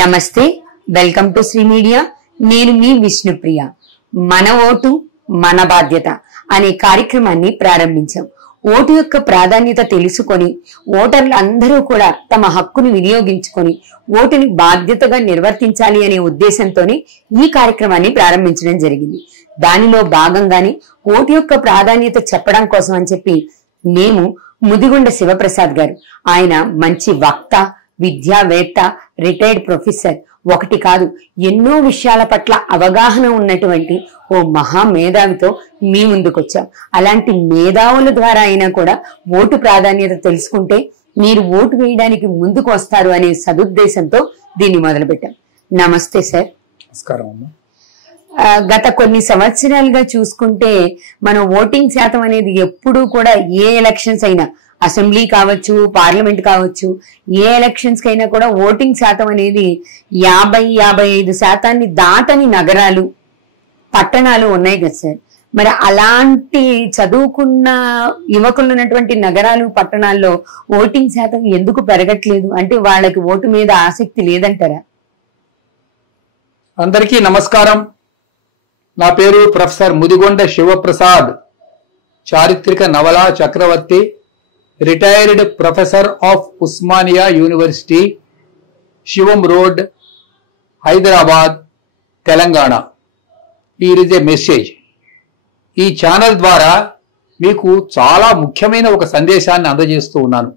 నమస్తే, welcome to Shri media. నేను మీ విష్ణుప్రియ. మన ఓటు మన బాధ్యత అనే కార్యక్రమాన్ని ప్రారంభించాం. ఓటు యొక్క ప్రాధాన్యత తెలుసుకొని ఓటర్లు అందరూ కూడా తమ హక్కును వినియోగించుకొని ఓటుని బాధ్యతగా నిర్వర్తించాలి అనే ఉద్దేశంతోనే ఈ కార్యక్రమాన్ని ప్రారంభించడం జరిగింది. దానిలో భాగంగానే ఓటు యొక్క ప్రాధాన్యత చెప్పడం కోసం అని చెప్పి మేము ముదిగొండ శివప్రసాద్ గారు, ఆయన మంచి వక్త, విద్యావేత్త, రిటైర్డ్ ప్రొఫెసర్, ఒకటి కాదు ఎన్నో విషయాల పట్ల అవగాహన ఉన్నటువంటి ఓ మహా మేధావితో మీ ముందుకొచ్చాం. అలాంటి మేధావుల ద్వారా అయినా కూడా ఓటు ప్రాధాన్యత తెలుసుకుంటే మీరు ఓటు వేయడానికి ముందుకు వస్తారు అనే సదుద్దేశంతో దీన్ని మొదలుపెట్టాం. నమస్తే సార్. నమస్కారం అమ్మా. గత కొన్ని సంవత్సరాలుగా చూసుకుంటే మన ఓటింగ్ శాతం అనేది ఎప్పుడూ కూడా ఏ ఎలక్షన్స్ అయినా, అసెంబ్లీ కావచ్చు, పార్లమెంట్ కావచ్చు, ఏ ఎలక్షన్స్ కైనా కూడా ఓటింగ్ శాతం అనేది 50-55% దాటని నగరాలు, పట్టణాలు ఉన్నాయి కదా సార్. మరి అలాంటి చదువుకున్న యువకులు ఉన్నటువంటి నగరాలు, పట్టణాల్లో ఓటింగ్ శాతం ఎందుకు పెరగట్లేదు? అంటే వాళ్ళకి ఓటు మీద ఆసక్తి లేదంటారా? అందరికీ నమస్కారం. నా పేరు ప్రొఫెసర్ ముదిగొండ శివప్రసాద్, చారిత్రక నవలా చక్రవర్తి, retired professor of Osmania university, Sivam road, Hyderabad, Telangana. Here is a message. ఈ ఛానల్ ద్వారా మీకు చాలా ముఖ్యమైన ఒక సందేశాన్ని అందజేస్తూ ఉన్నాను.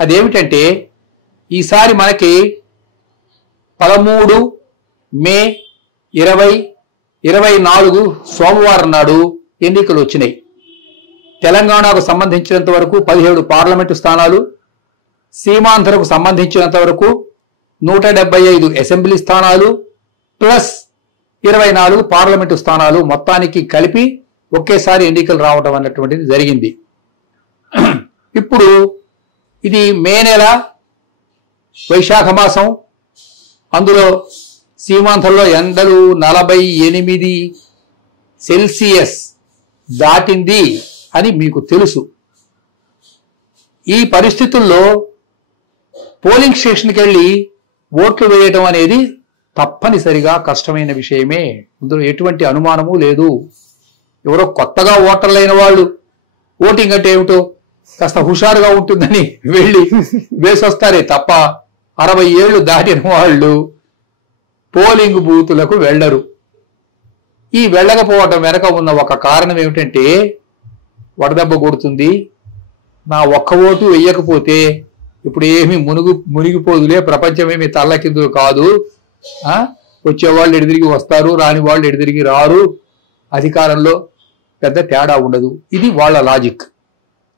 అదేమిటంటే, ఈసారి మనకి 13 మే 2024 సోమవారం నాడు ఎన్నికలు వచ్చినాయి. తెలంగాణకు సంబంధించినంత వరకు 17 పార్లమెంటు స్థానాలు, సీమాంధ్రకు సంబంధించినంత వరకు 175 అసెంబ్లీ స్థానాలు ప్లస్ 24 పార్లమెంటు స్థానాలు, మొత్తానికి కలిపి ఒకేసారి ఎన్నికలు రావడం అన్నటువంటిది జరిగింది. ఇప్పుడు ఇది మే నెల, వైశాఖ మాసం. అందులో సీమాంధ్రలో ఎండలు 48 సెల్సియస్ దాటింది అని మీకు తెలుసు. ఈ పరిస్థితుల్లో పోలింగ్ స్టేషన్కి వెళ్ళి ఓట్లు వేయటం అనేది తప్పనిసరిగా కష్టమైన విషయమే. ఇందులో ఎటువంటి అనుమానము లేదు. ఎవరో కొత్తగా ఓటర్లైన వాళ్ళు ఓటింగ్ అంటే ఏమిటో కాస్త హుషారుగా ఉంటుందని వెళ్ళి వేసొస్తారే తప్ప 60 ఏళ్లు దాటిన వాళ్ళు పోలింగ్ బూతులకు వెళ్లరు. ఈ వెళ్ళకపోవటం వెనక ఉన్న ఒక కారణం ఏమిటంటే, వడదెబ్బ కొడుతుంది, నా ఒక్క ఓటు వెయ్యకపోతే ఇప్పుడు ఏమి మునిగిపోదులే, ప్రపంచమేమి తల్లకిందులు కాదు, వచ్చేవాళ్ళు ఎడిదిరిగి వస్తారు, రాని వాళ్ళు ఎడిదిరిగి రారు, అధికారంలో పెద్ద తేడా ఉండదు. ఇది వాళ్ళ లాజిక్.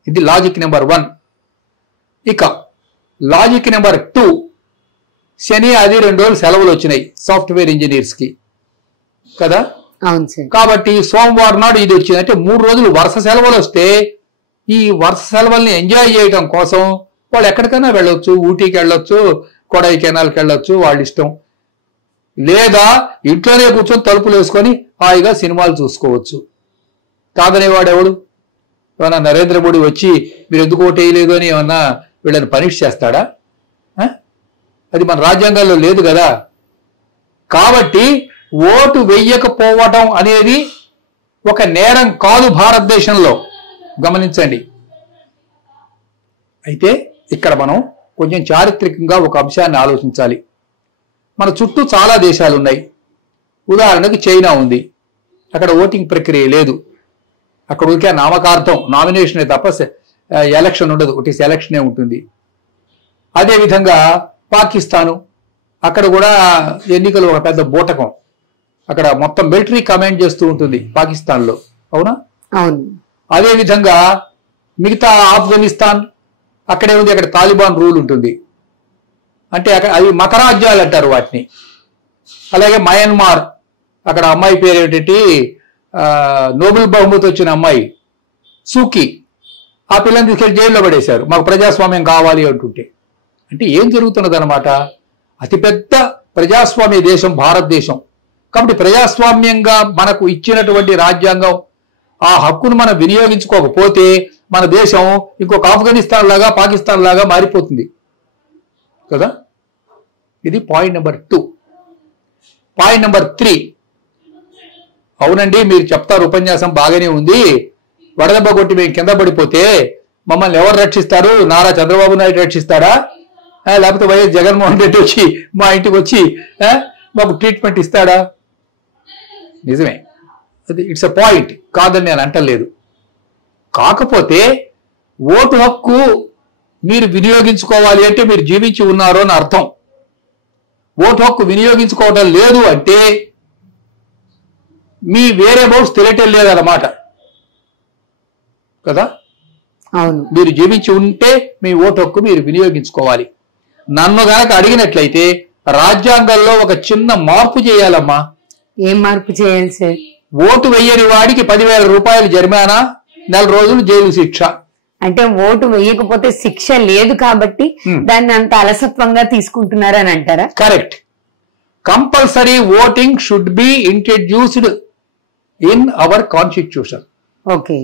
ఇది లాజిక్ నెంబర్ 1. ఇక లాజిక్ నెంబర్ 2, శని అది 2 రోజులు సెలవులు వచ్చినాయి సాఫ్ట్వేర్ ఇంజనీర్స్ కి కదా. కాబట్టి సోమవారం నాడు ఇది వచ్చింది. అంటే 3 రోజులు వరుస సెలవులు వస్తే ఈ వరుస సెలవుల్ని ఎంజాయ్ చేయడం కోసం వాళ్ళు ఎక్కడికైనా వెళ్ళొచ్చు, ఊటీకి వెళ్ళొచ్చు, కొడైకెనాల్కి వెళ్ళొచ్చు, వాళ్ళ ఇష్టం. లేదా ఇంట్లోనే కూర్చొని తలుపులు వేసుకొని హాయిగా సినిమాలు చూసుకోవచ్చు. కాదనేవాడు ఎవడు? ఏమన్నా నరేంద్ర మోడీ వచ్చి మీరు ఎందుకు ఓటు వేయలేదు అని ఏమన్నా వీళ్ళని పనిష్ చేస్తాడా? అది మన రాజ్యాంగాల్లో లేదు కదా. కాబట్టి ఓటు వెయ్యకపోవడం అనేది ఒక నేరం కాదు భారతదేశంలో, గమనించండి. అయితే ఇక్కడ మనం కొంచెం చారిత్రకంగా ఒక అంశాన్ని ఆలోచించాలి. మన చుట్టూ చాలా దేశాలు ఉన్నాయి. ఉదాహరణకు చైనా ఉంది. అక్కడ ఓటింగ్ ప్రక్రియ లేదు. అక్కడ ఊరికే నామకార్థం, నామినేషనే తప్ప ఎలక్షన్ ఉండదు, ఒకటి సెలక్షనే ఉంటుంది. అదేవిధంగా పాకిస్తాను, అక్కడ కూడా ఎన్నికలు ఒక పెద్ద బూటకం. అక్కడ మొత్తం మిలిటరీ కమాండ్ చేస్తూ ఉంటుంది పాకిస్తాన్లో, అవునా? అవును. అదేవిధంగా మిగతా ఆఫ్ఘనిస్తాన్ అక్కడే ఉంది, అక్కడ తాలిబాన్ రూల్ ఉంటుంది. అంటే అవి మతరాజ్యాలు అంటారు వాటిని. అలాగే మయన్మార్, అక్కడ అమ్మాయి పేరు ఏమిటి, నోబెల్ బహుమతి వచ్చిన అమ్మాయి సూకీ, ఆ పిల్లని తీసుకెళ్లి జైల్లో పడేశారు, మాకు ప్రజాస్వామ్యం కావాలి అంటుంటే. అంటే ఏం జరుగుతున్నది అనమాట? అతిపెద్ద ప్రజాస్వామ్య దేశం భారతదేశం. కాబట్టి ప్రజాస్వామ్యంగా మనకు ఇచ్చినటువంటి రాజ్యాంగం, ఆ హక్కును మనం వినియోగించుకోకపోతే మన దేశం ఇంకొక ఆఫ్ఘనిస్తాన్ లాగా, పాకిస్తాన్ లాగా మారిపోతుంది కదా. ఇది పాయింట్ నెంబర్ 2. పాయింట్ నెంబర్ 3, అవునండి మీరు చెప్తారు ఉపన్యాసం బాగానే ఉంది, వడదెబ్బ కొట్టి మేము కింద పడిపోతే మమ్మల్ని ఎవరు రక్షిస్తారు? నారా చంద్రబాబు నాయుడు రక్షిస్తారా? లేకపోతే వైఎస్ జగన్మోహన్ రెడ్డి వచ్చి మా ఇంటికి వచ్చి మాకు ట్రీట్మెంట్ ఇస్తాడా? నిజమే, అది ఇట్స్ ఎ పాయింట్, కాదని నేను అంటలేదు. కాకపోతే ఓటు హక్కు మీరు వినియోగించుకోవాలి అంటే మీరు జీవించి ఉన్నారు అని అర్థం. ఓటు హక్కు వినియోగించుకోవడం లేదు అంటే మీ వేరే బౌట్స్ తెలియటం లేదన్నమాట కదా. అవును, మీరు జీవించి ఉంటే మీ ఓటు హక్కు మీరు వినియోగించుకోవాలి. నన్ను గనక అడిగినట్లయితే రాజ్యాంగంలో ఒక చిన్న మార్పు చేయాలమ్మా. ఏం మార్పు చేయాలి సార్? ఓటు వెయ్యని వాడికి 10,000 రూపాయలు జరిమానా, 4 రోజులు జైలు శిక్ష. అంటే ఓటు వేయకపోతే శిక్ష లేదు కాబట్టి దాన్ని అంత అలసత్వంగా తీసుకుంటున్నారని అంటారా? Correct. Compulsory voting should be introduced in our constitution. Okay,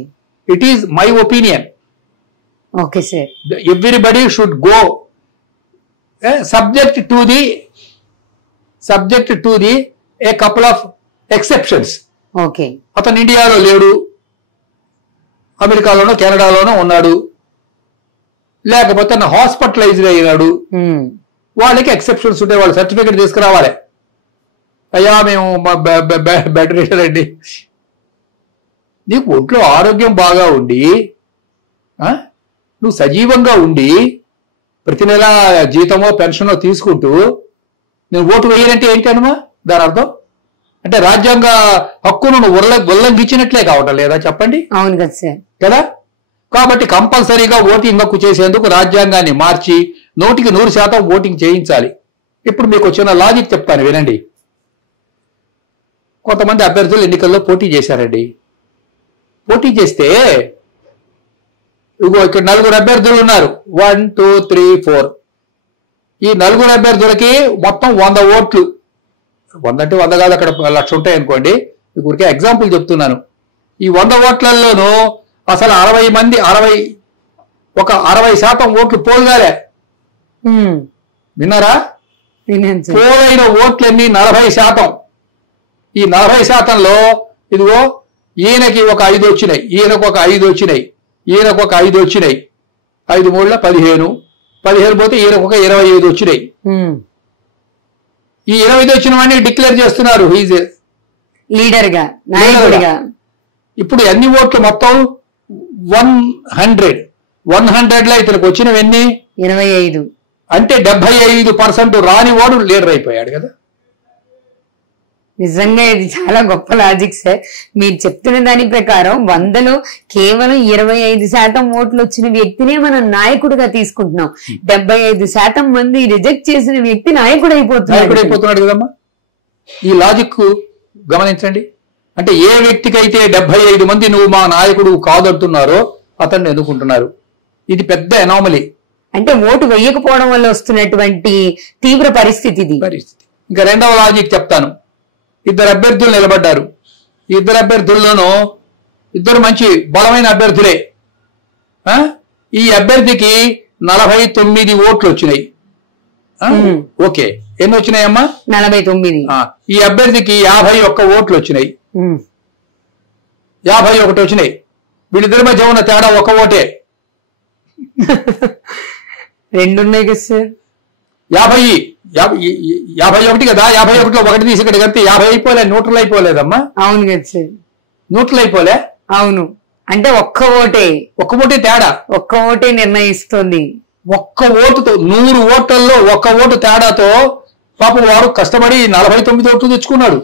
it is my opinion. Okay sir. Everybody should go subject to the a couple of exceptions. Okay, అతను ఇండియాలో లేడు, అమెరికాలోనో కెనడాలోనో ఉన్నాడు, లేకపోతే హాస్పిటలైజ్డ్ అయినాడు, వాళ్ళకి ఎక్సెప్షన్స్ ఉంటాయి. వాళ్ళు సర్టిఫికేట్ తీసుకురావాలి, అయ్యా మేము బెడ్ రీడర్ అండి. నీకు ఒంట్లో ఆరోగ్యం బాగా ఉండి నువ్వు సజీవంగా ఉండి ప్రతి నెల జీతమో పెన్షనో తీసుకుంటూ నేను ఓటు వేయాలంటే ఏంటి అనుమా దాని అర్థం? అంటే రాజ్యాంగ హక్కును నువ్వు ఉల్లంఘించినట్లే కావటం లేదా చెప్పండి? అవును కదా సార్. కదా, కాబట్టి కంపల్సరీగా ఓటింగ్ హక్కు చేసేందుకు రాజ్యాంగాన్ని మార్చి 100% ఓటింగ్ చేయించాలి. ఇప్పుడు మీకు వచ్చిన లాజిక్ చెప్తాను వినండి. కొంతమంది అభ్యర్థులు ఎన్నికల్లో పోటీ చేశారండి. పోటీ చేస్తే ఇగో ఇక్కడ 4 అభ్యర్థులు ఉన్నారు, 1 2 3 4. ఈ 4 అభ్యర్థులకి మొత్తం 100 ఓట్లు. 100 అంటే 100 కాదు, అక్కడ 1,00,000 ఉంటాయి అనుకోండి. మీకు ఊరికే ఎగ్జాంపుల్ చెప్తున్నాను. ఈ 100 ఓట్లలోనూ అసలు 60% ఓట్లు పోల్గాలే. విన్నారా? పోలైన ఓట్లన్నీ 40%. ఈ 40%లో ఇదిగో ఈయనకి ఒక 5 వచ్చినాయి, ఈయనకు ఒక 5 వచ్చినాయి, ఈయనకు ఒక 5 వచ్చినాయి, 5 3 15, 15 పోతే ఈయనకు ఒక 25 వచ్చినాయి. ఈ 25 వచ్చిన వాడిని డిక్లేర్ చేస్తున్నారు హీజ్ లీడర్ గా, నాయకుడిగా. ఇప్పుడు ఎన్ని ఓట్లు మొత్తం? 100లో ఇతనికి వచ్చినవి ఎన్ని? 25. అంటే 75% రాని వాడు లీడర్ అయిపోయాడు కదా. నిజంగా ఇది చాలా గొప్ప లాజిక్ సార్. మీరు చెప్తున్న దాని ప్రకారం 100లో కేవలం 25% ఓట్లు వచ్చిన వ్యక్తినే మనం నాయకుడిగా తీసుకుంటున్నాం. 75% మంది రిజెక్ట్ చేసిన వ్యక్తి నాయకుడు అయిపోతున్నాడు కదమ్మా. ఈ లాజిక్ గమనించండి. అంటే ఏ వ్యక్తికైతే 75 మంది నువ్వు మా నాయకుడు కాదంటున్నారో అతన్ని ఎన్నుకుంటున్నారు. ఇది పెద్ద ఎనామలీ. అంటే ఓటు వేయకపోవడం వల్ల వస్తున్నటువంటి తీవ్ర పరిస్థితి ఇది. ఇంకా రెండవ లాజిక్ చెప్తాను. 2 అభ్యర్థులు నిలబడ్డారు. ఈ 2 అభ్యర్థుల్లోనూ 2 మంచి బలమైన అభ్యర్థులే. ఈ అభ్యర్థికి 49 ఓట్లు వచ్చినాయి. ఓకే, ఎన్ని వచ్చినాయమ్మా? 49. ఈ అభ్యర్థికి 51 ఓట్లు వచ్చినాయి. 51 వచ్చినాయి. వీళ్ళిద్దరి మధ్య ఉన్న తేడా 1 ఓటే. 2 ఉన్నాయి కదా సార్. 51 కదా. 51లో 1 తీసి ఇక్కడ కలిపి 50 అయిపోలే, న్యూట్రల్ అయిపోలేదమ్మా. అవును కదా సార్, న్యూట్రల్ అయిపోలే. అవును, అంటే 1 ఓటే తేడా, 1 ఓటే నిర్ణయిస్తుంది. 1 ఓటుతో 100 ఓట్లలో 1 ఓటు తేడాతో పాపం వాడు కష్టపడి 49 ఓట్లు తెచ్చుకున్నాడు.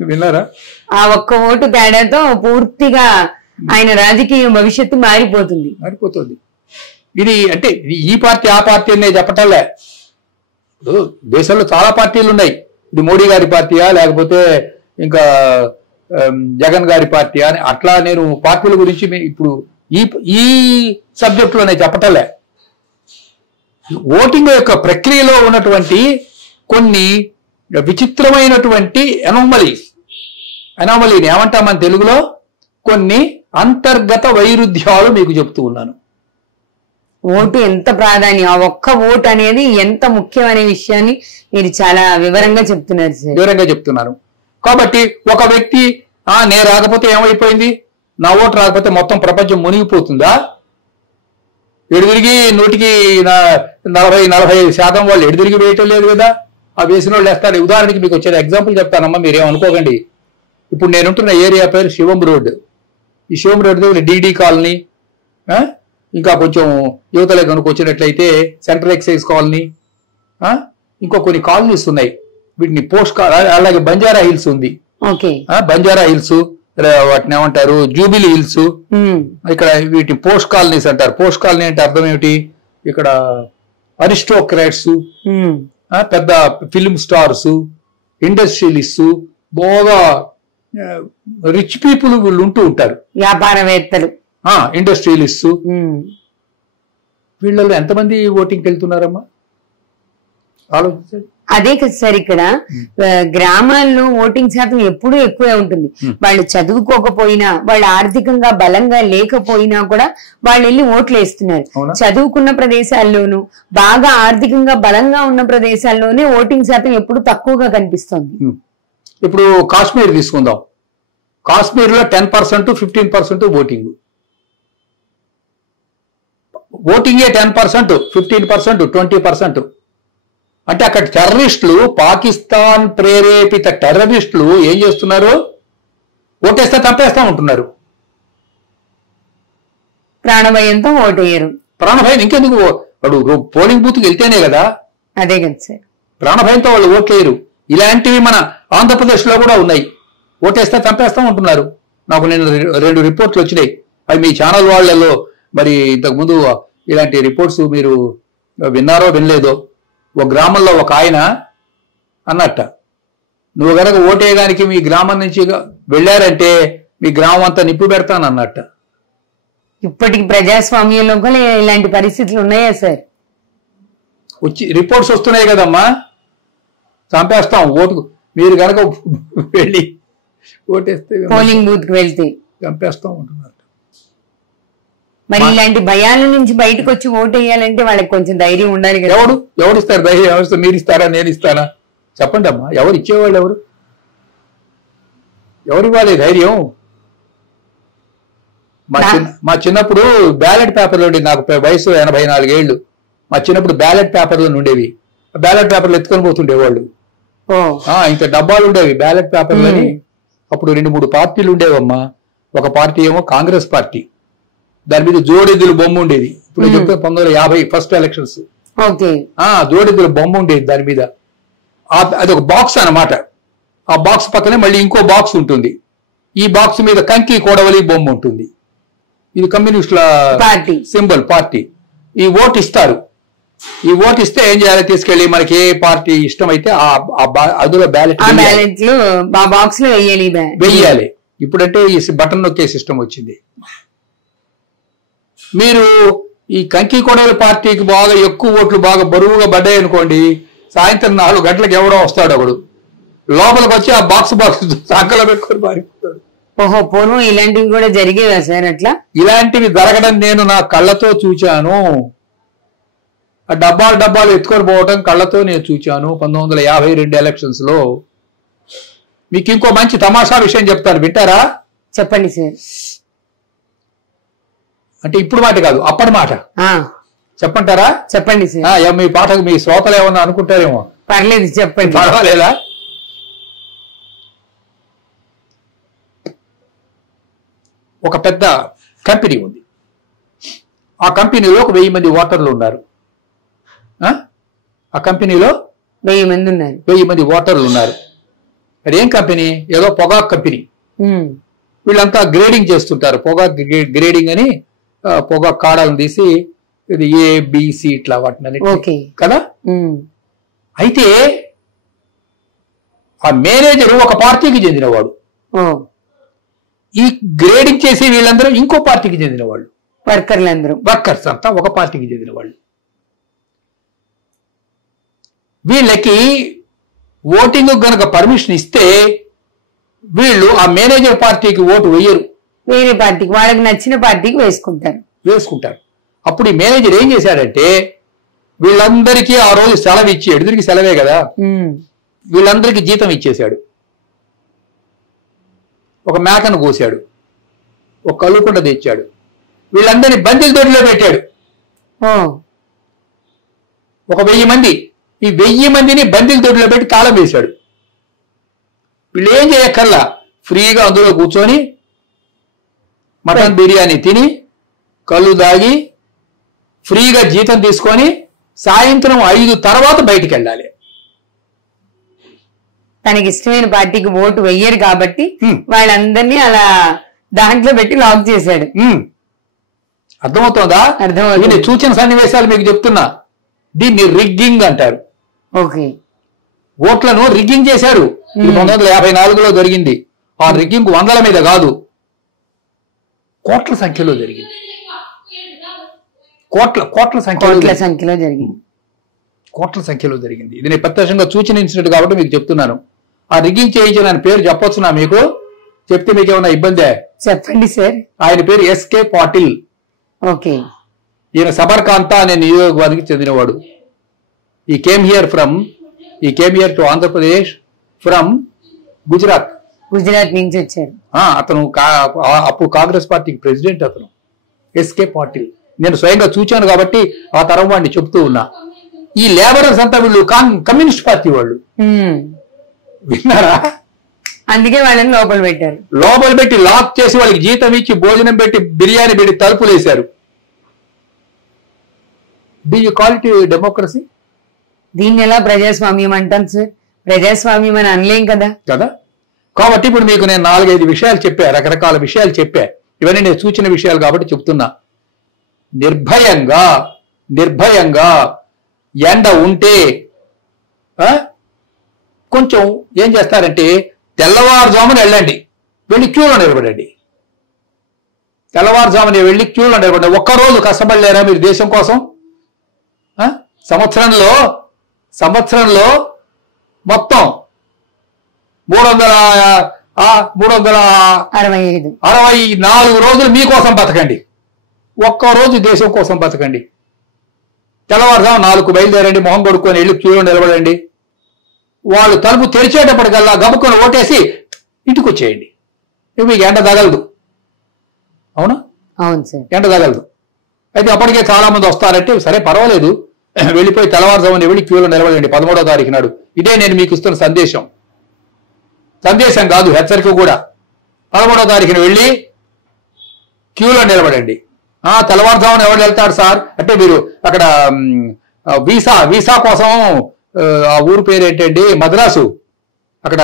విన్నారా? ఆ 1 ఓటు తేడాతో పూర్తిగా ఆయన రాజకీయ భవిష్యత్తు మారిపోతుంది. ఇది అంటే ఈ పార్టీ ఆ పార్టీ అనే చెప్పటంలే. ఇప్పుడు దేశంలో చాలా పార్టీలు ఉన్నాయి. ఇది మోడీ గారి పార్టీయా లేకపోతే ఇంకా జగన్ గారి పార్టీయా అని అట్లా నేను పార్టీల గురించి ఇప్పుడు ఈ సబ్జెక్ట్ లోనే చెప్పటంలే. ఓటింగ్ యొక్క ప్రక్రియలో ఉన్నటువంటి కొన్ని విచిత్రమైనటువంటి అనామలీని ఏమంటామని తెలుగులో కొన్ని అంతర్గత వైరుధ్యాలు మీకు చెప్తూ ఉన్నాను. ఓటు ఎంత ప్రాధాన్యం, ఆ ఒక్క ఓటు అనేది ఎంత ముఖ్యం అనే విషయాన్ని మీరు చాలా వివరంగా చెప్తున్నారు సార్. వివరంగా చెప్తున్నాను. కాబట్టి ఒక వ్యక్తి నేను రాకపోతే ఏమైపోయింది, నా ఓటు రాకపోతే మొత్తం ప్రపంచం మునిగిపోతుందా? ఎడుదిరిగి 40-45% వాళ్ళు ఎడుదిరిగి వేయటం లేదు కదా. ఆ వేసిన వాళ్ళు వేస్తారు. ఉదాహరణకి మీకు వచ్చేది ఎగ్జాంపుల్ చెప్తానమ్మా, మీరేమనుకోకండి. ఇప్పుడు నేనుంటున్న ఏరియా పేరు శివం రోడ్. ఈ శివం రోడ్ దగ్గర డిడి కాలనీ, ఇంకా కొంచెం యువతలే కనుక వచ్చినట్లయితే సెంట్రల్ ఎక్సైజ్ కాలనీ, ఇంకో కొన్ని కాలనీస్ ఉన్నాయి. వీటిని అలాగే బంజారా హిల్స్ ఉంది. బంజారా హిల్స్, వాటిని ఏమంటారు, జూబిలీ హిల్స్. ఇక్కడ వీటిని పోస్ట్ కాలనీస్ అంటారు. పోస్ట్ కాలనీ అంటే అర్థం ఏమిటి, ఇక్కడ అరిస్టోక్రాట్స్, పెద్ద ఫిల్మ్ స్టార్స్, ఇండస్ట్రియలిస్ట్, బాగా రిచ్ పీపుల్ వీళ్ళు ఉంటూ ఉంటారు, వ్యాపారవేత్తలు, ఇండస్ట్రియలిస్ట్. వీళ్ళలో ఎంతమంది ఓటింగ్కి వెళ్తున్నారమ్మా ఆలోచించండి. అదే కదా సార్, ఇక్కడ గ్రామాల్లో ఓటింగ్ శాతం ఎప్పుడూ ఎక్కువే ఉంటుంది. వాళ్ళు చదువుకోకపోయినా, వాళ్ళు ఆర్థికంగా బలంగా లేకపోయినా కూడా వాళ్ళు వెళ్ళి ఓట్లు వేస్తున్నారు. చదువుకున్న ప్రదేశాల్లోనూ బాగా ఆర్థికంగా బలంగా ఉన్న ప్రదేశాల్లోనే ఓటింగ్ శాతం ఎప్పుడు తక్కువగా కనిపిస్తుంది. ఇప్పుడు కాశ్మీర్ తీసుకుందాం. కాశ్మీర్ లో 10% 15% ఓటింగ్. ఓటింగే 10%, 15%, 20%. అంటే అక్కడ టెర్రరిస్టులు, పాకిస్తాన్ ప్రేరేపిత టెర్రరిస్టులు ఏం చేస్తున్నారు, ఓటేస్తే తప్పేస్తా ఉంటున్నారు. ప్రాణభయంతో ఓటేయరు. ప్రాణభయం ఇంకెందుకు, వాడు పోలింగ్ బూత్కి వెళ్తేనే కదా. అదే కదా సార్, ప్రాణభయంతో వాళ్ళు ఓట్లేయరు. ఇలాంటివి మన ఆంధ్రప్రదేశ్ లో కూడా ఉన్నాయి. ఓటేస్తే చంపేస్తా ఉంటున్నారు. నాకు నేను 2 రిపోర్ట్లు వచ్చినాయి. అవి మీ ఛానల్ వాళ్ళలో మరి ఇంతకుముందు ఇలాంటి రిపోర్ట్స్ మీరు విన్నారో వినలేదో. ఒక గ్రామంలో ఒక ఆయన అన్నట్ట, నువ్వు గనక ఓటేయడానికి మీ గ్రామం నుంచి వెళ్ళారంటే మీ గ్రామం అంతా నిప్పు పెడతానన్నట్ట. ఇప్పటికి ప్రజాస్వామ్యంలో కూడా ఇలాంటి పరిస్థితులు ఉన్నాయా సార్? వచ్చి రిపోర్ట్స్ వస్తున్నాయి కదమ్మా, చంపేస్తాం ఓటుకు. మీరు కనుక వెళ్ళి ఓటేస్తే, పోలింగ్ బూత్ కి వెళ్తే చంపేస్తాం ఉంటున్నారు. మరి ఇలాంటి భయాల నుంచి బయటకు వచ్చి ఓటు వేయాలంటే వాళ్ళకి కొంచెం ధైర్యం ఉండాలి కదా. ఎవరు ఇస్తారు ధైర్యం? ఎవరు, మీరు ఇస్తారా, నేను ఇస్తానా? చెప్పండి అమ్మా, ఎవరు ఇచ్చేవాళ్ళు? ఎవరు ఇవ్వాలి ధైర్యం? మా చిన్నప్పుడు బ్యాలెట్ పేపర్లు ఉండేవి. నాకు వయసు 84 ఏళ్ళు. మా చిన్నప్పుడు బ్యాలెట్ పేపర్లు ఉండేవి. బ్యాలెట్ పేపర్లు ఎత్తుకొని పోతుండేవాళ్ళు. ఇంత డబ్బాలు ఉండేవి బ్యాలెట్ పేపర్లు అని. అప్పుడు 2-3 పార్టీలు ఉండేవమ్మా. ఒక పార్టీ ఏమో కాంగ్రెస్ పార్టీ, దాని మీద జోడెద్దుల బొమ్మ ఉండేది. ఇప్పుడు చెప్తే 1950 ఫస్ట్ ఎలక్షన్స్, జోడెద్దుల బొమ్మ ఉండేది దాని మీద. అది ఒక బాక్స్ అన్నమాట. ఆ బాక్స్ పక్కనే మళ్ళీ ఇంకో బాక్స్ ఉంటుంది. ఈ బాక్స్ మీద కంకి కొడవలి బొమ్మ ఉంటుంది. ఇది కమ్యూనిస్టుల సింబల్ పార్టీ. ఈ ఓటు ఇస్తారు. ఈ ఓటు ఇస్తే ఏం చేయాలి, తీసుకెళ్లి మనకి ఏ పార్టీ ఇష్టమైతే అందులో బ్యాలెట్ బాక్స్ లో వెయ్యాలి. ఇప్పుడంటే ఈ బటన్ నొక్కే సిస్టమ్ వచ్చింది. మీరు ఈ కంకి కొడవలి పార్టీకి బాగా ఎక్కువ ఓట్లు బాగా బరువుగా పడ్డాయి అనుకోండి, సాయంత్రం 4 గంటలకు ఎవడో వస్తాడు, ఒకడు లోపలికి వచ్చి ఆ బాక్స్ సాకలో పెట్టుకొని పారిపోతాడు. ఓహో, పూర్వం ఇలాంటివి కూడా జరిగేవా సార్? అట్లా ఇలాంటివి జరగడం నేను నా కళ్ళతో చూచాను. ఆ డబ్బాలు ఎత్తుకొని పోవటం కళ్ళతో నేను చూచాను 1952 ఎలక్షన్స్ లో. మీకు ఇంకో మంచి తమాషా విషయం చెప్తాను, వింటారా? చెప్పండి సార్. అంటే ఇప్పుడు మాట కాదు, అప్పటి మాట చెప్పంటారా? చెప్పండి సార్. మీ పాటకు మీ శ్రోతలు ఏమన్నా అనుకుంటారేమో. పర్లేదు, చెప్పండి. పర్వాలేదా? ఒక పెద్ద కంపెనీ ఉంది. ఆ కంపెనీలో ఒక 1000 మంది ఓటర్లు ఉన్నారు. ఆ కంపెనీలో 1000 మంది ఉన్నారు. 1000 మంది ఓటర్లు ఉన్నారు. అదేం కంపెనీ? ఏదో పొగాకు కంపెనీ. వీళ్ళంతా గ్రేడింగ్ చేస్తుంటారు. పొగాకు గ్రేడింగ్ అని పొగాకు కాడాలను తీసి ఇది ABC ఇట్లా వాటిని కదా. అయితే ఆ మేనేజర్ ఒక పార్టీకి చెందినవాడు. ఈ గ్రేడింగ్ చేసి వీళ్ళందరూ ఇంకో పార్టీకి చెందిన వాళ్ళు. వర్కర్స్ అంతా ఒక పార్టీకి చెందిన వాళ్ళు. వీళ్ళకి ఓటింగ్ గనక పర్మిషన్ ఇస్తే వీళ్ళు ఆ మేనేజర్ పార్టీకి ఓటు వేయరు, వేరే పార్టీకి, వాళ్ళకి నచ్చిన పార్టీకి వేసుకుంటారు. అప్పుడు ఈ మేనేజర్ ఏం చేశాడంటే వీళ్ళందరికీ ఆ రోజు సెలవు ఇచ్చి ఎదురికి సెలవే కదా, వీళ్ళందరికీ జీతం ఇచ్చేశాడు. ఒక మేకను కోసాడు, ఒక కల్లుకుండ తెచ్చాడు, వీళ్ళందరినీ బందీల దొడ్డిలో పెట్టాడు. ఒక 1000 మంది, ఈ 1000 మందిని బందీల దొడ్డిలో పెట్టి తాళం వేశాడు. వీళ్ళు ఏం చేయక్కర్లా, ఫ్రీగా అందులో కూర్చొని మటన్ బిర్యానీ తిని కళ్ళు దాగి ఫ్రీగా జీతం తీసుకొని సాయంత్రం 5 తర్వాత బయటికి వెళ్ళాలి. తనకి ఇష్టమైన పార్టీకి ఓటు వెయ్యరు కాబట్టి వాళ్ళందరినీ అలా దాంట్లో పెట్టి లాక్ చేశాడు. అర్థమవుతోందా? అర్థమవుతుంది. సూచన సన్నివేశాలు మీకు చెప్తున్నా. దీన్ని రిగ్గింగ్ అంటారు. ఓకే, ఓట్లను రిగ్గింగ్ చేశారు. 1954లో జరిగింది. ఆ రిగ్గింగ్ వందల మీద కాదు, కోట్ల సంఖ్యలో జరిగింది. కోట్ల సంఖ్యలో జరిగింది. ఇది నేను ప్రత్యక్షంగా సూచన ఇన్సిడెంట్ కాబట్టి మీకు చెప్తున్నాను. ఆ రిగ్గింగ్ చేయించిన ఆయన పేరు చెప్పొచ్చునా మీకు? చెప్తే మీకు ఏమైనా ఇబ్బందే? చెప్పండి సార్. ఆయన పేరు ఎస్కే పాటిల్. ఓకే, ఈయన సబర్కాంత అనే నియోజకవర్గానికి చెందినవాడు. ఈ came here to Andhra Pradesh from Gujarat నుంచి వచ్చారు. అతను అప్పుడు కాంగ్రెస్ పార్టీకి ప్రెసిడెంట్ అతను, ఎస్కే పాటిల్. నేను స్వయంగా చూచాను కాబట్టి ఆ తరం వాడిని చెప్తూ ఉన్నా. ఈ లేబరర్స్ అంతా వీళ్ళు కమ్యూనిస్ట్ పార్టీ వాళ్ళు. విన్నారా? అందుకే వాళ్ళని లోపల పెట్టి లాక్ చేసి వాళ్ళకి జీతం ఇచ్చి భోజనం పెట్టి బిర్యానీ పెట్టి తలుపులు వేశారు. Do you call it democracy? దీన్ని ఎలా ప్రజాస్వామ్యం అంటాను సార్? ప్రజాస్వామ్యం అని అనలేం కదా. కాబట్టి ఇప్పుడు మీకు నేను 4-5 విషయాలు చెప్పా, రకరకాల విషయాలు చెప్పా. ఇవన్నీ నేను సూచన విషయాలు కాబట్టి చెప్తున్నా. నిర్భయంగా ఎండ ఉంటే కొంచెం ఏం చేస్తారంటే తెల్లవారుజామున వెళ్ళండి, వెళ్ళి క్యూలో నిలబడండి. తెల్లవారుజామున వెళ్ళి క్యూలో నిలబడండి. ఒక్కరోజు కష్టపడలేరా మీరు దేశం కోసం? సంవత్సరంలో మొత్తం 364 రోజులు మీకోసం బతకండి. ఒక్కరోజు దేశం కోసం బతకండి. తెల్లవారుజాము 4కు బయలుదేరండి, మొహం కొడుకొని వెళ్ళి క్యూలో నిలబడండి. వాళ్ళు తలుపు తెరిచేటప్పటికల్లా గబుకొని ఓటేసి ఇంటికి వచ్చేయండి. మీకు ఎండ తగలదు. అవునా? అవును సార్, ఎండ తగలదు. అయితే అప్పటికే చాలా మంది వస్తారంటే సరే పర్వాలేదు, వెళ్ళిపోయి తెల్లవారుజామున వెళ్ళి క్యూలో నిలబడండి 13వ తారీఖు నాడు. ఇదే నేను మీకు ఇస్తున్న సందేశం కాదు, హెచ్చరిక కూడా. 13వ తారీఖున వెళ్ళి క్యూలో నిలబడండి. తెల్లవారుజామున ఎవరు వెళ్తారు సార్ అంటే మీరు అక్కడ వీసా కోసం ఆ ఊరు పేరు ఏంటండి, మద్రాసు. అక్కడ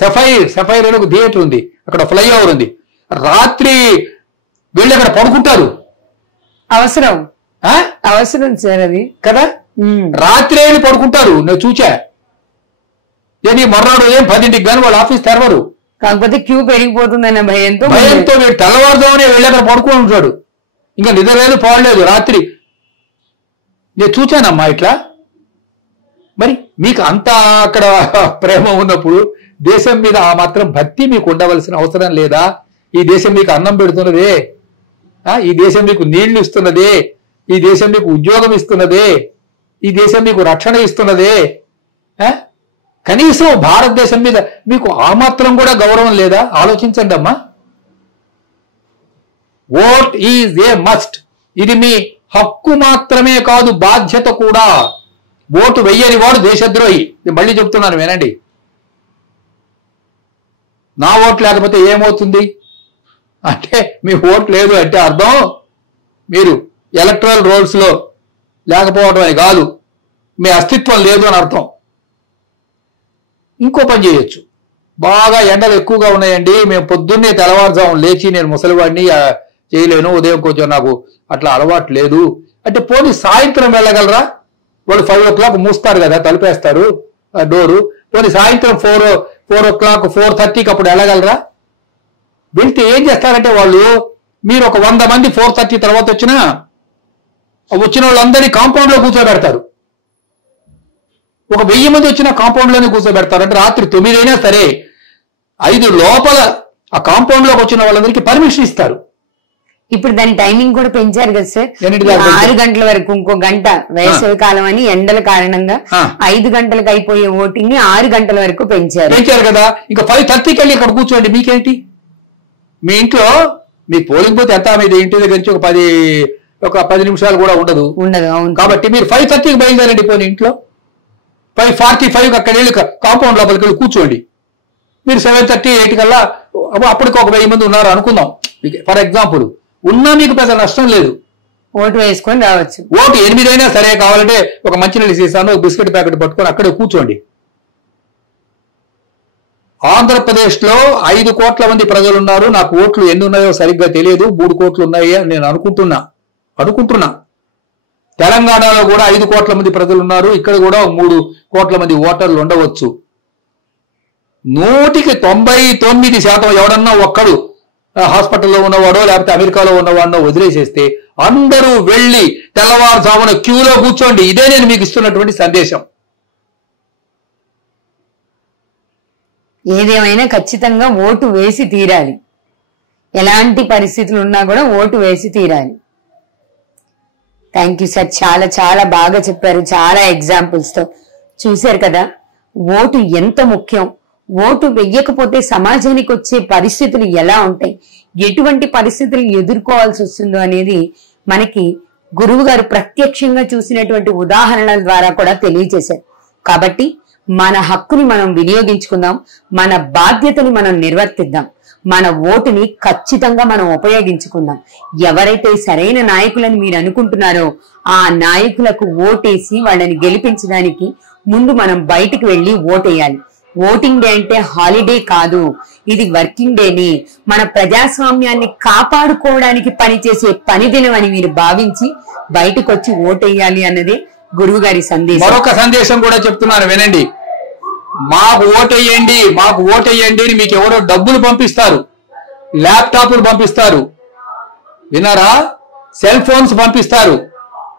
సఫైర్ ఒక థియేటర్ ఉంది, అక్కడ ఫ్లైఓవర్ ఉంది. రాత్రి వెళ్ళి అక్కడ పడుకుంటారు. అవసరం సార్ అది కదా. రాత్రి వెళ్ళి పడుకుంటారు. నేను చూచా. మర్నాడు 10ంటికి కానీ వాళ్ళ ఆఫీస్ తెరవరు. కాకపోతే క్యూ పెరిగిపోతుందన్న భయంతో వీడు తెల్లవారుజామునే వెళ్ళి అక్కడ పడుకొని ఉంటాడు. ఇంకా నిద్ర లేదు, పోవలేదు రాత్రి. నేను చూచానమ్మా ఇట్లా. మరి మీకు అంత అక్కడ ప్రేమ ఉన్నప్పుడు దేశం మీద ఆ మాత్రం భక్తి మీకు ఉండవలసిన అవసరం లేదా? ఈ దేశం మీకు అన్నం పెడుతున్నదే, ఈ దేశం మీకు నీళ్లు ఇస్తున్నదే, ఈ దేశం మీకు ఉద్యోగం ఇస్తున్నదే, ఈ దేశం మీకు రక్షణ ఇస్తున్నదే. కనీసం భారతదేశం మీద మీకు ఆ మాత్రం కూడా గౌరవం లేదా? ఆలోచించండి అమ్మా. Vote is a must. ఇది మీ హక్కు మాత్రమే కాదు, బాధ్యత కూడా. ఓటు వెయ్యని వాడు దేశద్రోహి. మళ్ళీ చెప్తున్నాను వినండి. నా ఓటు లేకపోతే ఏమవుతుంది అంటే, మీ ఓటు లేదు అంటే అర్థం మీరు ఎలక్టరల్ రోల్స్ లో లేకపోవడం అని కాదు, మీ అస్తిత్వం లేదు అని అర్థం. ఇంకో పని చేయొచ్చు. బాగా ఎండలు ఎక్కువగా ఉన్నాయండి, మేము పొద్దున్నే తెల్లవారుజాము లేచి, నేను ముసలివాడిని చేయలేను, ఉదయం కొంచెం నాకు అట్లా అలవాటు లేదు అంటే పోనీ సాయంత్రం వెళ్ళగలరా? వాళ్ళు 5 o'clock మూస్తారు కదా, తలుపేస్తారు డోరు. పోనీ సాయంత్రం 4 o'clock 4:30కి అప్పుడు వెళ్ళగలరా? వెళ్తే ఏం చేస్తారంటే వాళ్ళు, మీరు ఒక 100 మంది 4:30 తర్వాత వచ్చిన వాళ్ళందరినీ కాంపౌండ్ లో కూర్చోబెడతారు. ఒక 1000 మంది వచ్చిన కాంపౌండ్ లోనే కూర్చోబెడతారు. అంటే రాత్రి 9 అయినా సరే 5 లోపల ఆ కాంపౌండ్ లోకి వచ్చిన వాళ్ళందరికీ పర్మిషన్ ఇస్తారు. ఇప్పుడు దాని టైమింగ్ కూడా పెంచారు కదా సార్, ఎన్నింటి దాకా 6 గంటల వరకు, ఇంకో గంట వేసవి కాలం అని ఎండల కారణంగా 5 గంటలకు అయిపోయే ఓటింగ్ ని 6 గంటల వరకు పెంచారు కదా. ఇంకా 5:30కి వెళ్ళి ఇక్కడ కూర్చోండి, మీకేంటి? మీ ఇంట్లో మీ పోలింగ్ బూత్ ఎంత, మీ ఇంటి దగ్గర నుంచి ఒక 10 నిమిషాలు కూడా ఉండదు. కాబట్టి మీరు 5:30కి బయలుదేరండి. పోనీ ఇంట్లో 5:45 అక్కడ వెళ్ళి కాంపౌండ్ లోపలికి వెళ్ళి కూర్చోండి. మీరు 7:30, 8 కల్లా అప్పటికి ఒక 1000 మంది ఉన్నారు అనుకుందాం ఫర్ ఎగ్జాంపుల్. ఉన్నా మీకు పెద్ద నష్టం లేదు, ఓటు వేసుకొని రావచ్చు. ఓటు 8 అయినా సరే, కావాలంటే ఒక మంచినీళ్ళు సీసాను, ఒక బిస్కెట్ ప్యాకెట్ పట్టుకొని అక్కడే కూర్చోండి. ఆంధ్రప్రదేశ్ లో 5 కోట్ల మంది ప్రజలు ఉన్నారు. నాకు ఓట్లు ఎన్ని ఉన్నాయో సరిగ్గా తెలియదు, 3 కోట్లు ఉన్నాయి అని నేను అనుకుంటున్నా. తెలంగాణలో కూడా 5 కోట్ల మంది ప్రజలు ఉన్నారు, ఇక్కడ కూడా 3 కోట్ల మంది ఓటర్లు ఉండవచ్చు. 99% ఎవడన్నా ఒక్కడు హాస్పిటల్లో ఉన్నవాడో లేకపోతే అమెరికాలో ఉన్నవాడో వదిలేసేస్తే అందరూ వెళ్లి తెల్లవారుజామున క్యూలో కూర్చోండి. ఇదే నేను మీకు ఇస్తున్నటువంటి సందేశం. ఏదేమైనా ఖచ్చితంగా ఓటు వేసి తీరాలి, ఎలాంటి పరిస్థితులు ఉన్నా కూడా ఓటు వేసి తీరాలి. థ్యాంక్ యూ సార్, చాలా చాలా బాగా చెప్పారు, చాలా ఎగ్జాంపుల్స్ తో. చూశారు కదా ఓటు ఎంత ముఖ్యం, ఓటు వెయ్యకపోతే సమాజానికి వచ్చే పరిస్థితులు ఎలా ఉంటాయి, ఎటువంటి పరిస్థితులు ఎదుర్కోవాల్సి వస్తుందో అనేది మనకి గురువు గారు ప్రత్యక్షంగా చూసినటువంటి ఉదాహరణల ద్వారా కూడా తెలియజేశారు. కాబట్టి మన హక్కుని మనం వినియోగించుకుందాం, మన బాధ్యతని మనం నిర్వర్తిద్దాం, మన ఓటుని ఖచ్చితంగా మనం ఉపయోగించుకుందాం. ఎవరైతే సరైన నాయకులని మీరు అనుకుంటున్నారో ఆ నాయకులకు ఓటేసి వాళ్ళని గెలిపించడానికి ముందు మనం బయటికి వెళ్లి ఓటేయాలి. ఓటింగ్ డే అంటే హాలిడే కాదు, ఇది వర్కింగ్ డేని, మన ప్రజాస్వామ్యాన్ని కాపాడుకోవడానికి పనిచేసే పని దినం అని మీరు భావించి బయటకు వచ్చి ఓటేయాలి అన్నది గురువు గారి సందేశం. మరొక సందేశం కూడా చెప్తున్నాను వినండి. మాకు ఓటేయండి అని మీకు ఎవరో డబ్బులు పంపిస్తారు, ల్యాప్టాప్లు పంపిస్తారు, విన్నారా, సెల్ ఫోన్స్ పంపిస్తారు.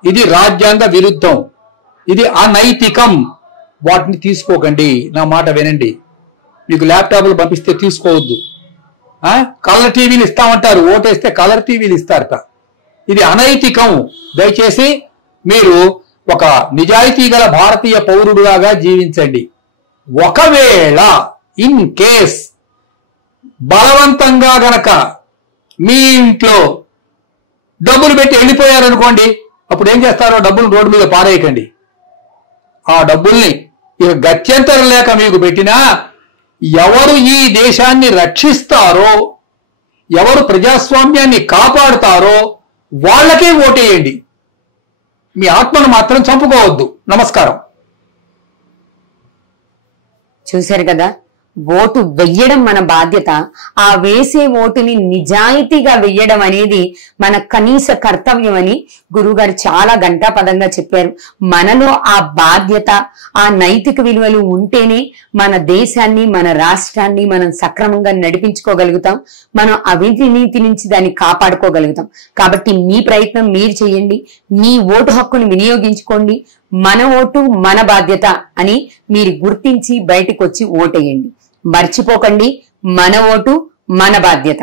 ఇది రాజ్యాంగ విరుద్ధం, ఇది అనైతికం. వాటిని తీసుకోకండి, నా మాట వినండి. మీకు ల్యాప్టాప్లు పంపిస్తే తీసుకోవద్దు. కలర్ టీవీలు ఇస్తామంటారు, ఓటేస్తే కలర్ టీవీలు ఇస్తారట. ఇది అనైతికం. దయచేసి మీరు ఒక నిజాయితీ గల భారతీయ పౌరుడులాగా జీవించండి. ఒకవేళ ఇన్ కేస్ బలవంతంగా గనక మీ ఇంట్లో డబ్బులు పెట్టి వెళ్ళిపోయారనుకోండి, అప్పుడు ఏం చేస్తారో డబ్బులు రోడ్డు మీద పారేయకండి. ఆ డబ్బుల్ని ఇక గత్యంతరం లేక మీకు పెట్టినా ఎవరు ఈ దేశాన్ని రక్షిస్తారో, ఎవరు ప్రజాస్వామ్యాన్ని కాపాడుతారో వాళ్ళకే ఓటేయండి. మీ ఆత్మను మాత్రం చంపుకోవద్దు. నమస్కారం. చూశారు కదా, ఓటు వెయ్యడం మన బాధ్యత. ఆ వేసే ఓటుని నిజాయితీగా వెయ్యడం అనేది మన కనీస కర్తవ్యం అని గురువుగారు చాలా గంటాపదంగా చెప్పారు. మనలో ఆ బాధ్యత, ఆ నైతిక విలువలు ఉంటేనే మన దేశాన్ని, మన రాష్ట్రాన్ని మనం సక్రమంగా నడిపించుకోగలుగుతాం, మనం అవినీతి నుంచి దాన్ని కాపాడుకోగలుగుతాం. కాబట్టి మీ ప్రయత్నం మీరు చేయండి, మీ ఓటు హక్కును వినియోగించుకోండి. మన ఓటు మన బాధ్యత అని మీరు గుర్తించి బయటకు వచ్చి ఓటేయండి. మర్చిపోకండి, మన ఓటు మన బాధ్యత.